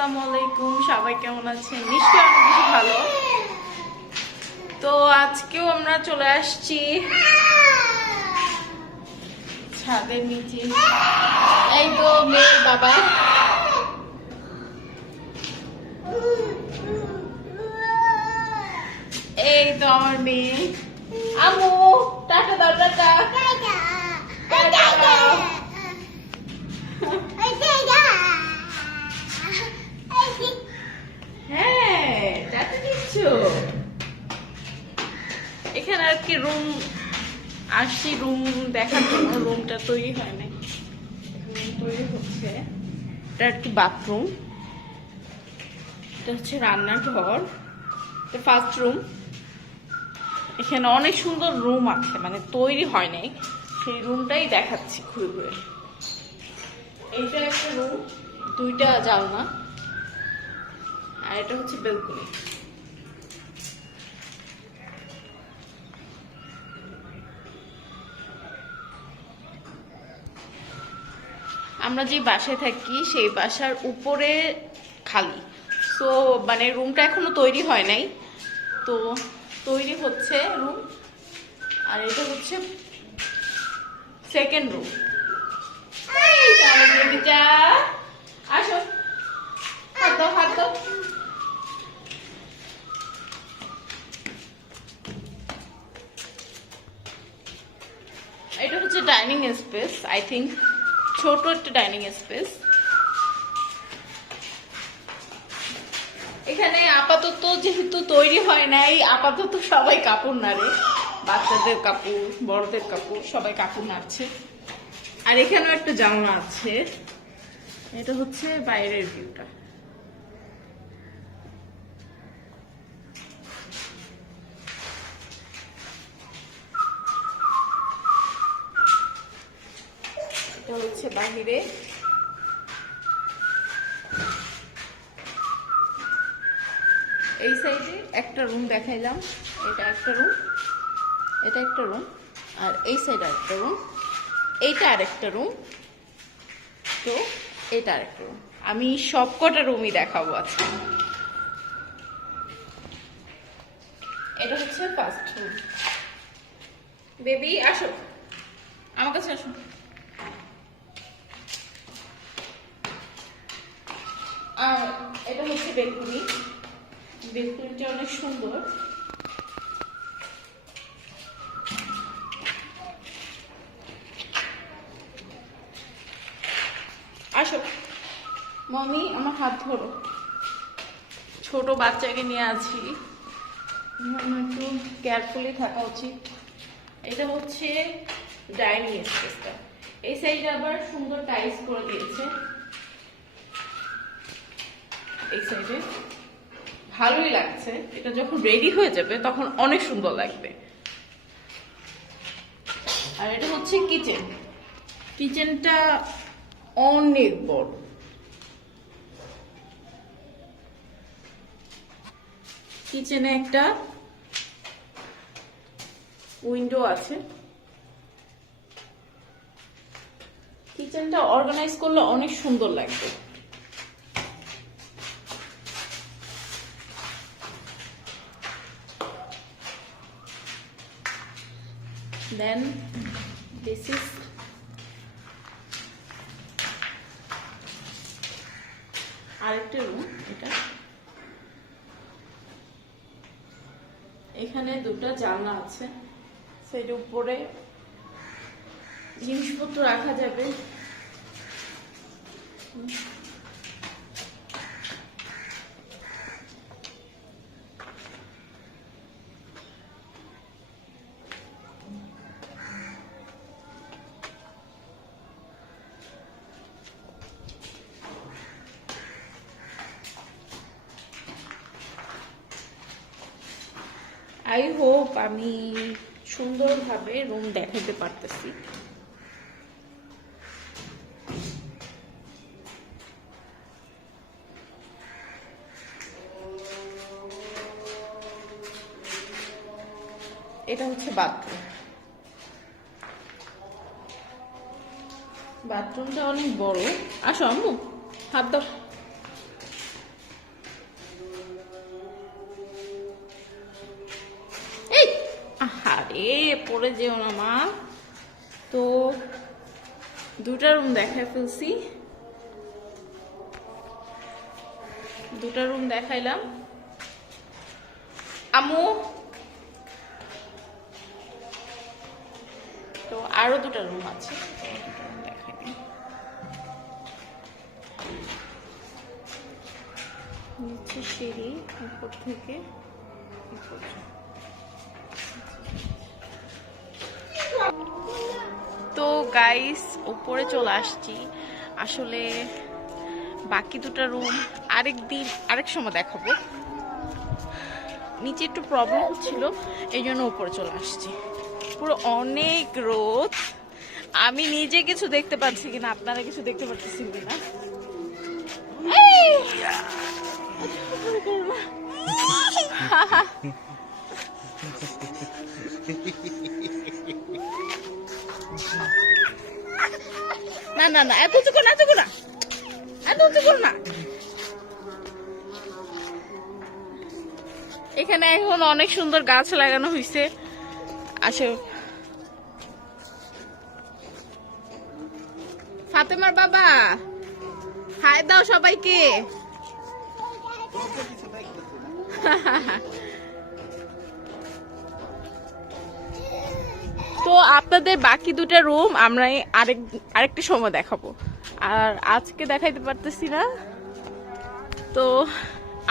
আসসালামু আলাইকুম সবাই কেমন আছেন? নিশ্চয়ই অনেক বেশি ভালো। তো আজকেও আমরা চলে আসছি ছাদের নিচে। এই তো মেয়ের বাবা। এই তো আমার মেয়ে। আমু টাটা দাও এখানে আর কি রুম আসছি রুম দেখার জন্য রুমটা তৈরি হয় নাই। তৈরি হচ্ছে, এটা একটি বাথরুম এটা হচ্ছে রান্নাঘর এটা ফার্স্ট রুম এখানে অনেক সুন্দর রুম আছে মানে তৈরি হয় নাই। সেই রুমটাই দেখাচ্ছি ঘুরে ঘুরে। এইটা একটা রুম দুইটা জানলা। আর এটা হচ্ছে বেলকনি আমরা যে বাসায় থাকি, সেই বাসার উপরে খালি। সো মানে রুমটা এখনও তৈরি হয় নাই। তো তৈরি হচ্ছে রুম আর এটা হচ্ছে সেকেন্ড রুম এটা হচ্ছে ডাইনিং স্পেস আই থিঙ্ক ছোট একটা ডাইনিং স্পেস। এখানে আপাতত যেহেতু তৈরি হয় নাই, আপাতত সবাই কাপড় নাড়ে। বাচ্চাদের কাপড়, বড়দের কাপড়, সবাই কাপড় নাড়ছে। আর এখানেও একটা জামা আছে। এটা হচ্ছে বাইরের ভিউটা এটা হচ্ছে বাহিরে। এই সাইডে একটা রুম দেখাইলাম। এটা একটা রুম এটা একটা রুম আর এই সাইডে একটা রুম এইটা আরেকটা রুম তো এটা আরেকটা রুম আমি সব কটা রুমই দেখাবো আজকে। এটা হচ্ছে ফার্স্ট রুম বেবি আসো। আমার কাছে আসো। আর এটা হচ্ছে বেলকুনি বেলকুনিটা অনেক সুন্দর। আসো। মমি, আমার হাত ধরো। ছোট বাচ্চাকে নিয়ে আছি। আমার একটু কেয়ারফুলি থাকা উচিত। এটা হচ্ছে ডাইনিং স্পেসটা এই সাইডে আবার সুন্দর টাইলস করে দিয়েছে। এই সাইডে ভালোই লাগছে। এটা যখন রেডি হয়ে যাবে, তখন অনেক সুন্দর লাগবে। আর এটা হচ্ছে কিচেন কিচেনটা অনেক বড় কিচেনে একটা উইন্ডো আছে। কিচেনটা অর্গানাইজ করলে অনেক সুন্দর লাগবে। Then, this is আরেকটা রুম এটা। এখানে দুটো জানলা আছে। সেটা উপরে জিনিসপত্র রাখা যাবে। আই হোপ আমি সুন্দরভাবে রুম দেখাতে পারতেছি। এটা হচ্ছে বাথরুম বাথরুমটা অনেক বড়। আসো আম্মু, হাত দাও। পড়ে যেও না, মা। তো দুটা রুম দেখায় ফেলছি। দুটা রুম দেখাইলাম। আমু তো আরও দুটা রুম আছে। দেখাই নিচে সিঁড়ি, উপর থেকে। তো গাইস উপরে চলে আসছি। আসলে বাকি দুটো রুম আরেক দিন আরেক সময় দেখাবো। নিচে একটু প্রবলেম হচ্ছিল এই জন্য উপরে চলে আসছি। পুরো অনেক রোদ। আমি নিজে কিছু দেখতে পাচ্ছি কিনা আপনারা কিছু দেখতে পাচ্ছেন কিনা? এই! না না না এত উঁচু না এত না। এত উঁচু না। এখানে এখন অনেক সুন্দর গাছ লাগানো হয়েছে আসো। ফাতেমার বাবা হাই দাও সবাইকে। তো আপনাদের বাকি দুটা রুম আমরা আরেক, আরেকটি সময় দেখাবো। আর আজকে দেখাইতে পারতেছি না। তো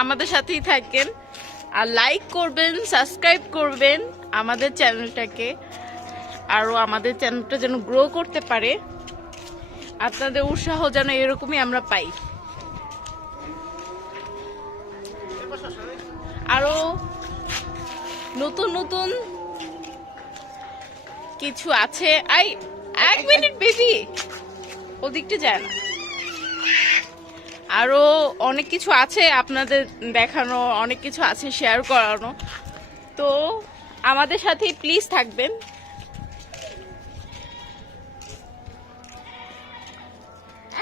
আমাদের সাথেই থাকেন। আর লাইক করবেন সাবস্ক্রাইব করবেন আমাদের চ্যানেলটাকে আরও আমাদের চ্যানেলটা যেন গ্রো করতে পারে। আপনাদের উৎসাহ যেন এরকমই আমরা পাই। আরও নতুন নতুন কিছু আছে? আই, এক মিনিট বেবি। ওদিকটা যায় না আরও অনেক কিছু আছে আপনাদের দেখানো, অনেক কিছু আছে শেয়ার করানো। তো আমাদের সাথেই প্লিজ থাকবেন।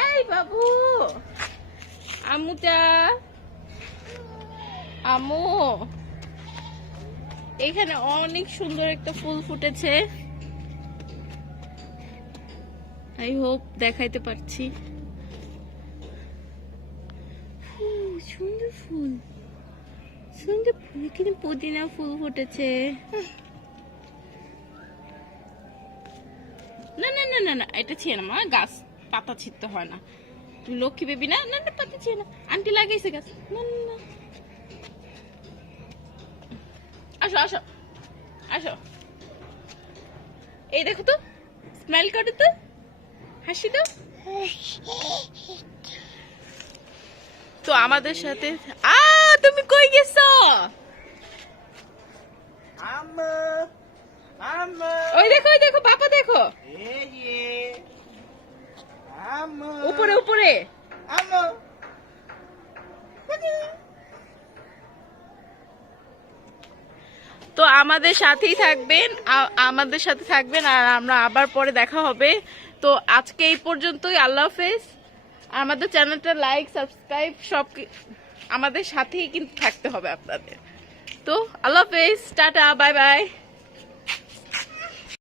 এই বাবু, আমুটা। আমু, এখানে অনেক সুন্দর একটা ফুল ফুটেছে। আই হোপ দেখাইতে পারছি। সুন্দর ফুল। সুন্দর ফুল, এখানে পুদিনা ফুল ফুটেছে। না না না না না, এটা ছিঁড়ে না, মা, গাছ পাতা ছিঁড়তে হয় না। লক্ষ্মী বেবি না? না না, পাতা ছিঁড়ে না। আন্টি লাগাইছে গাছ। না না না। আসো আসো আসো। এই দেখো তো স্মাইল করো তো। হাসি তো তো আমাদের সাথে আ তুমি কই গেছো? ওই দেখো ওই দেখো পাপা দেখো। উপরে উপরে। আম্মু। তো আমাদের সাথেই থাকবেন আমাদের সাথে থাকবেন আর আমরা আবার পরে দেখা হবে। তো আজকে এই পর্যন্তই, আল্লাহ হাফেজ। আমাদের চ্যানেলটা লাইক, সাবস্ক্রাইব, সব আমাদের সাথেই কিন্তু থাকতে হবে আপনাদের। তো আল্লাহ হাফেজ, টাটা, বাই বাই।